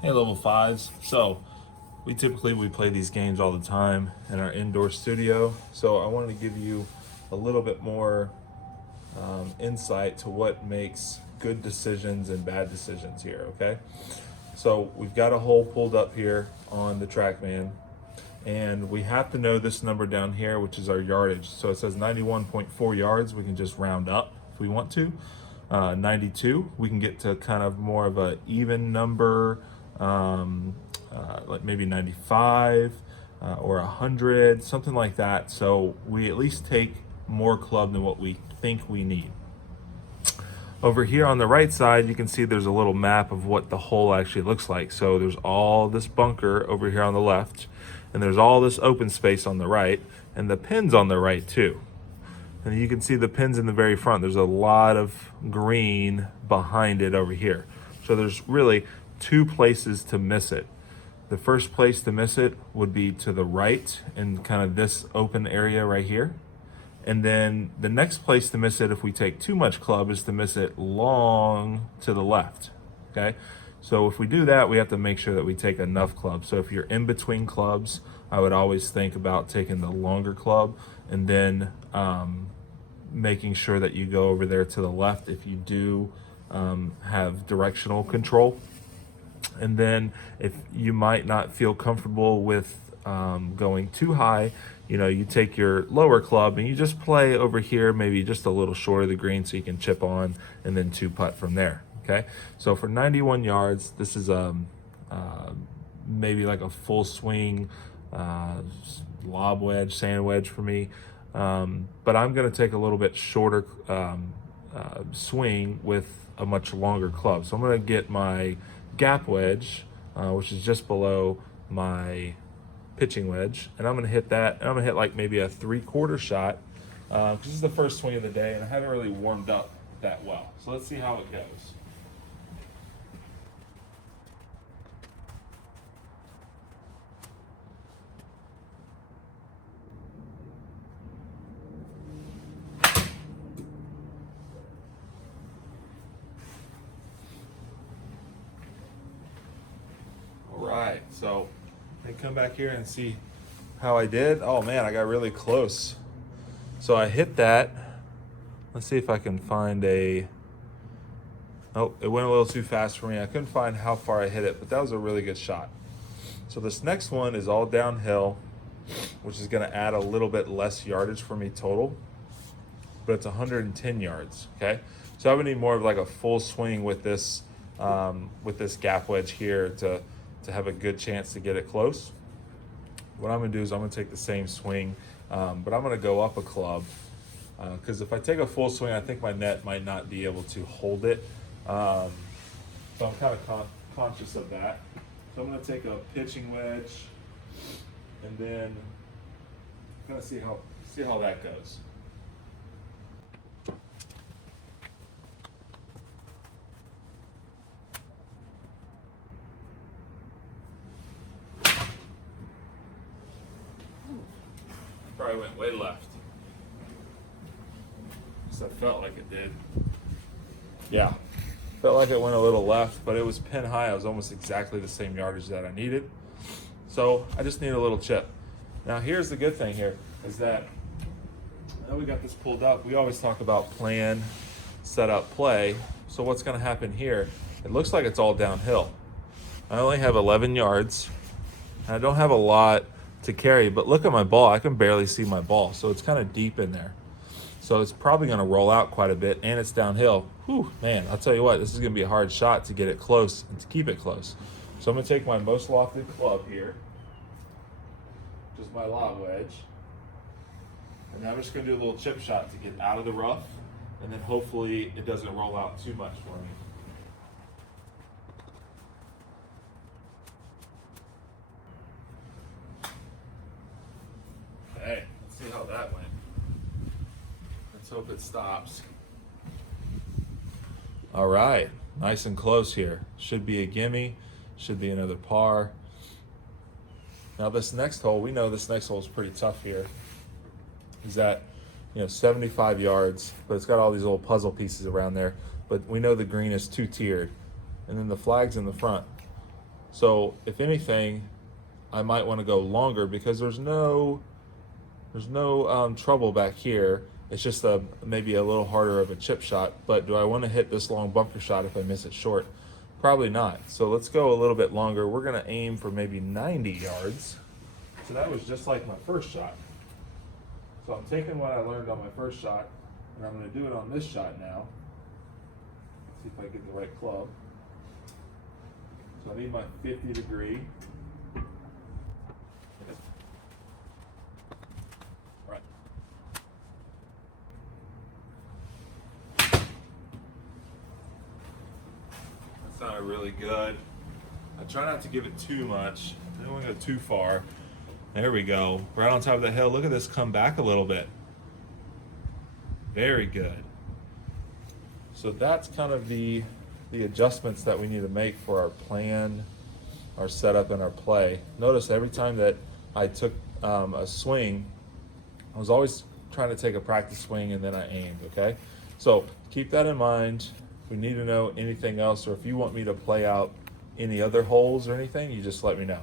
Hey, level fives. So we typically play these games all the time in our indoor studio. So I wanted to give you a little bit more insight to what makes good decisions and bad decisions here. Okay. So we've got a hole pulled up here on the TrackMan, and we have to know this number down here, which is our yardage. So it says 91.4 yards. We can just round up if we want to. 92, we can get to kind of more of a even number, like maybe 95 or 100, something like that. So we at least take more club than what we think we need. Over here on the right side, you can see there's a little map of what the hole actually looks like. So there's all this bunker over here on the left, and there's all this open space on the right, and the pins on the right too. And you can see the pins in the very front. There's a lot of green behind it over here. So there's really two places to miss it. The first place to miss it would be to the right in kind of this open area right here. And then the next place to miss it, if we take too much club, is to miss it long to the left, okay? So if we do that, we have to make sure that we take enough club. So if you're in between clubs, I would always think about taking the longer club and then making sure that you go over there to the left if you do have directional control. And then if you might not feel comfortable with going too high, you take your lower club and you just play over here, maybe just a little short of the green so you can chip on and then two putt from there. Okay, so for 91 yards, this is maybe like a full swing lob wedge, sand wedge for me. But I'm going to take a little bit shorter swing with a much longer club. So I'm going to get my gap wedge, which is just below my pitching wedge, and I'm going to hit that, and I'm going to hit like maybe a 3/4 shot, because this is the first swing of the day, and I haven't really warmed up that well. So let's see how it goes. All right, so I come back here and see how I did. Oh man, I got really close. So I hit that. Let's see if I can find oh, it went a little too fast for me. I couldn't find how far I hit it, but that was a really good shot. So this next one is all downhill, which is gonna add a little bit less yardage for me total, but it's 110 yards, okay? So I would need more of like a full swing with this gap wedge here to have a good chance to get it close. What I'm gonna do is I'm gonna take the same swing, but I'm gonna go up a club, because if I take a full swing, I think my net might not be able to hold it. So I'm kind of conscious of that. So I'm gonna take a pitching wedge, and then I'm gonna see how that goes. Probably went way left. So I felt like it did. Yeah, felt like it went a little left, but it was pin high. I was almost exactly the same yardage that I needed. So I just need a little chip. Now here's the good thing here, is that now we got this pulled up. We always talk about plan, set up, play. So what's gonna happen here? It looks like it's all downhill. I only have 11 yards. And I don't have a lot to carry, but look at my ball. I can barely see my ball, so it's kind of deep in there. So it's probably going to roll out quite a bit, and it's downhill. Whew, man, I'll tell you what, this is going to be a hard shot to get it close and to keep it close. So I'm going to take my most lofted club here, just my lob wedge, and now I'm just going to do a little chip shot to get out of the rough, and then hopefully it doesn't roll out too much for me. Okay, let's see how that went. Let's hope it stops. All right, nice and close here. Should be a gimme, should be another par. Now this next hole, we know this next hole is pretty tough here. Is that, 75 yards, but it's got all these little puzzle pieces around there. But we know the green is two-tiered. And then the flag's in the front. So if anything, I might want to go longer because there's no trouble back here. It's just maybe a little harder of a chip shot. But do I want to hit this long bunker shot if I miss it short? Probably not. So let's go a little bit longer. We're going to aim for maybe 90 yards. So that was just like my first shot. So I'm taking what I learned on my first shot, and I'm going to do it on this shot now. Let's see if I get the right club. So I need my 50 degree. Right. That sounded really good. I try not to give it too much. I don't want to go too far. There we go. Right on top of the hill. Look at this come back a little bit. Very good. So that's kind of the adjustments that we need to make for our plan, our setup, and our play. Notice every time that I took a swing, I was always trying to take a practice swing and then I aimed, okay? So keep that in mind. If we need to know anything else, or if you want me to play out any other holes or anything, you just let me know.